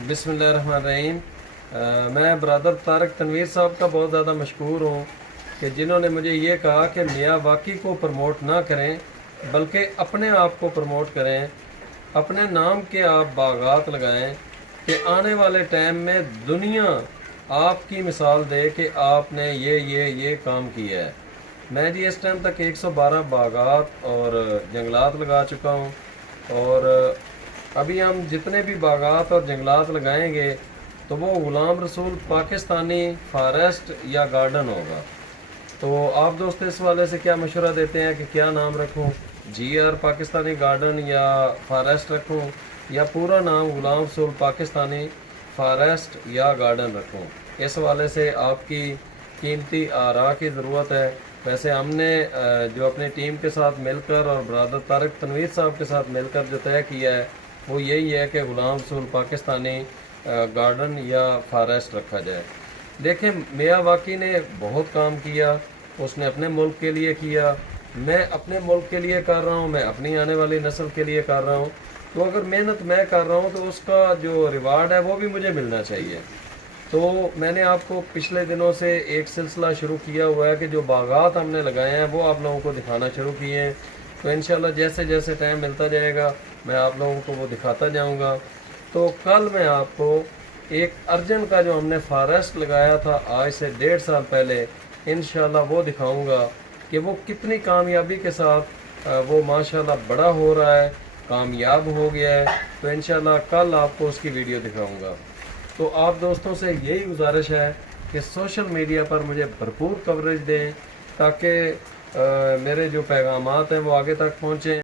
बिस्मिल्लाहिर्रहमानिर्रहीम। मैं ब्रदर तारक तनवीर साहब का बहुत ज़्यादा मशकूर हूँ कि जिन्होंने मुझे ये कहा कि मियाँ वाकी को प्रमोट ना करें बल्कि अपने आप को प्रमोट करें, अपने नाम के आप बागात लगाएं कि आने वाले टाइम में दुनिया आपकी मिसाल दे कि आपने ये काम किया है। मैं जी इस टाइम तक 112 बागात और जंगलात लगा चुका हूँ और अभी हम जितने भी बागात और जंगलात लगाएंगे तो वो ग़ुलाम रसूल पाकिस्तानी फॉरेस्ट या गार्डन होगा। तो आप दोस्त इस वाले से क्या मशवरा देते हैं कि क्या नाम रखूं, GR पाकिस्तानी गार्डन या फॉरेस्ट रखूं, या पूरा नाम ग़ुलाम रसूल पाकिस्तानी फॉरेस्ट या गार्डन रखूं? इस वाले से आपकी कीमती आरा की ज़रूरत है। वैसे हमने जो अपनी टीम के साथ मिलकर और ब्रदर तारक तनवीर साहब के साथ मिलकर जो तय किया है वो यही है कि ग़ुलाम रसूल पाकिस्तानी गार्डन या फॉरेस्ट रखा जाए। देखें, मियाँ वाकी ने बहुत काम किया, उसने अपने मुल्क के लिए किया, मैं अपने मुल्क के लिए कर रहा हूँ, मैं अपनी आने वाली नस्ल के लिए कर रहा हूँ। तो अगर मेहनत मैं कर रहा हूँ तो उसका जो रिवार्ड है वो भी मुझे मिलना चाहिए। तो मैंने आपको पिछले दिनों से एक सिलसिला शुरू किया हुआ है कि जो बागात हमने लगाए हैं वो आप लोगों को दिखाना शुरू किए हैं। तो इंशाल्लाह जैसे जैसे टाइम मिलता जाएगा मैं आप लोगों को वो दिखाता जाऊंगा। तो कल मैं आपको एक अर्जन का जो हमने फॉरेस्ट लगाया था आज से 1.5 साल पहले, इंशाल्लाह वो दिखाऊंगा कि वो कितनी कामयाबी के साथ वो माशाल्लाह बड़ा हो रहा है, कामयाब हो गया है। तो इंशाल्लाह कल आपको उसकी वीडियो दिखाऊंगा। तो आप दोस्तों से यही गुजारिश है कि सोशल मीडिया पर मुझे भरपूर कवरेज दें ताकि मेरे जो पैगामात हैं वो आगे तक पहुँचें।